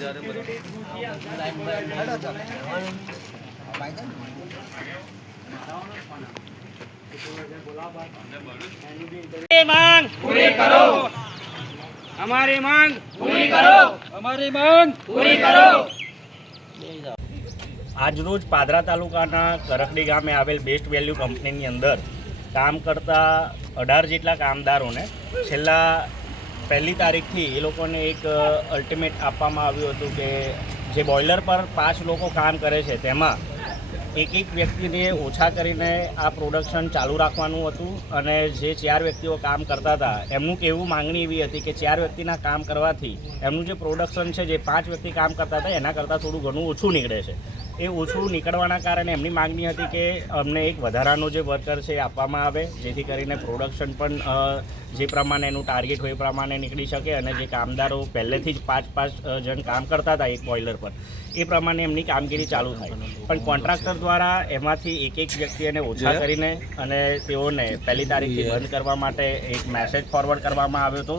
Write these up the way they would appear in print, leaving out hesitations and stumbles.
मांग पूरी करो, हमारी मांग पूरी करो, हमारी मांग पूरी करो। આજરોજ પાદરા તાલુકાના કરકડી ગામે આવેલ બેસ્ટ વેલ્યુ કંપનીની અંદર કામ કરતા 18 જેટલા કામદારોને છેલ્લા 1લી તારીખથી એ લોકોને એક અલ્ટિમેટ આપવામાં આવ્યું હતું કે જે બોઇલર પર 5 લોકો કામ કરે છે તેમાં એક વ્યક્તિને ઓછા કરીને આ પ્રોડક્શન ચાલુ રાખવાનું હતું અને જે 4 વ્યક્તિઓ કામ કરતા હતા એમનું કહેવું માંગણી એવી હતી કે 4 વ્યક્તિના કામ કરવાથી એમનું જે પ્રોડક્શન છે જે 5 વ્યક્તિ કામ કરતા હતા એના કરતાં થોડું ઘણું ઓછું નીકળે છે। એ ઓછું નીકળવાના કારણે એમની માંગણી હતી કે અમને એક વધારાનો જે વર્કર છે એ આપવામાં આવે જેથી કરીને પ્રોડક્શન પણ જે પ્રમાણે એનું ટાર્ગેટ હોય એ પ્રમાણે નીકળી શકે અને જે કામદારો પહેલેથી જ 5-5 જણ કામ કરતા હતા એક બોઇલર પર એ પ્રમાણે એમની કામગીરી ચાલુ થાય। પણ કોન્ટ્રાક્ટર દ્વારા એમાંથી એક વ્યક્તિને ઓછા કરીને અને તેઓને 1લી તારીખથી બંધ કરવા માટે એક મેસેજ ફોરવર્ડ કરવામાં આવ્યો હતો।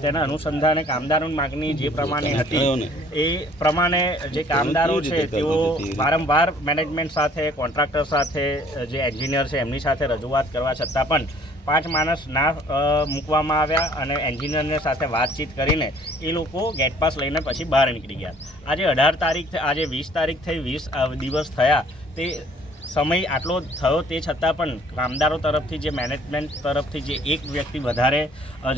તેના અનુસંધાને કામદારોની માગણી જે પ્રમાણે હતી એ પ્રમાણે જે કામદારો છે તેઓ વારંવાર મેનેજમેન્ટ સાથે કોન્ટ્રાક્ટર સાથે જે એન્જિનિયર છે એમની સાથે રજૂઆત કરવા છતાં પણ 5 માણસ ના મૂકવામાં આવ્યા અને એન્જિનિયરને સાથે વાતચીત કરીને એ લોકો ગેટ પાસ લઈને પછી બહાર નીકળી ગયા। આજે 18 તારીખ આજે 20 તારીખ થઈ 20 દિવસ થયા તે સમય આટલો થયો તે છતાં પણ કામદારો તરફથી જે મેનેજમેન્ટ તરફથી જે એક વ્યક્તિ વધારે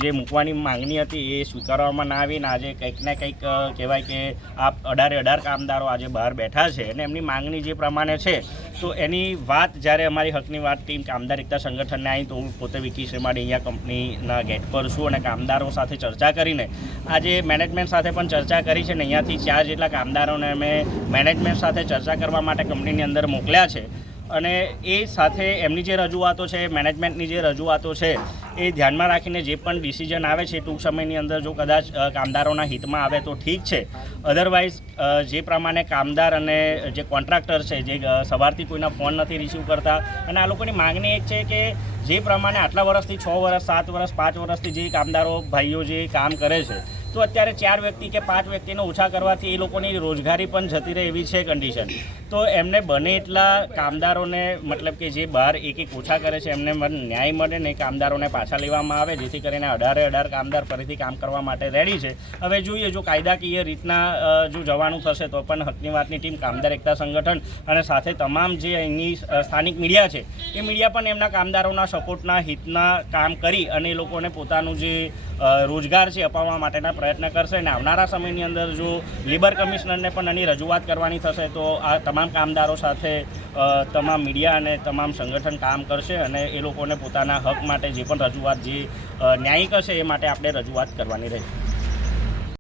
જે મૂકવાની માંગણી હતી એ સ્વીકારવામાં ના આવીને આજે કંઈક ને કંઈક કહેવાય કે આ 18 કામદારો આજે બહાર બેઠા છે અને એમની માંગણી જે પ્રમાણે છે તો એની વાત જ્યારે અમારી હકની વાત ટીમ કામદાર એકતા સંગઠનને આવી તો હું પોતે વિકી શ્રીમાળી અહીંયા કંપનીના ગેટ પર છું અને કામદારો સાથે ચર્ચા કરીને આજે મેનેજમેન્ટ સાથે પણ ચર્ચા કરી છે ને અહીંયાથી 4 જેટલા કામદારોને અમે મેનેજમેન્ટ સાથે ચર્ચા કરવા માટે કંપનીની અંદર મોકલ્યા છે અને એ સાથે એમની જે રજૂઆતો છે મેનેજમેન્ટની જે રજૂઆતો છે એ ધ્યાનમાં રાખીને જે પણ ડિસિઝન આવે છે ટૂંક સમયની અંદર જો કદાચ કામદારોના હિતમાં આવે તો ઠીક છે, અધરવાઇઝ જે પ્રમાણે કામદાર અને જે કોન્ટ્રાક્ટર છે જે સવારથી કોઈના ફોન નથી રિસીવ કરતા અને આ લોકોની માગણી એક છે કે જે પ્રમાણે આટલા વર્ષથી 6 વર્ષ 7 વર્ષ 5 વર્ષથી જે કામદારો ભાઈઓ જે કામ કરે છે તો અત્યારે 4 વ્યક્તિ કે 5 વ્યક્તિને ઓછા કરવાથી એ લોકોની રોજગારી પણ જતી રહે એવી છે કન્ડિશન। તો એમને બને એટલા કામદારોને મતલબ કે જે બહાર એક ઓછા કરે છે એમને ન્યાય મળે ને કામદારોને પાછા લેવામાં આવે જેથી કરીને 18 કામદાર ફરીથી કામ કરવા માટે રેડી છે। હવે જોઈએ જો કાયદાકીય રીતના જો જવાનું થશે તો પણ હકની વાતની ટીમ કામદાર એકતા સંગઠન અને સાથે તમામ જે અહીંની સ્થાનિક મીડિયા છે એ મીડિયા પણ એમના કામદારોના સપોર્ટના હિતના કામ કરી અને એ લોકોને પોતાનું જે રોજગાર છે અપાવવા માટેના પ્રયત્ન કરશે અને આવનારા સમયની અંદર જો લેબર કમિશનરને પણ આની રજૂઆત કરવાની થશે તો આ તમામ કામદારો સાથે તમામ મીડિયા અને તમામ સંગઠન કામ કરશે અને એ લોકોને પોતાના હક માટે જે પણ રજૂઆત જે ન્યાયિક હશે એ માટે આપણે રજૂઆત કરવાની રહેશે।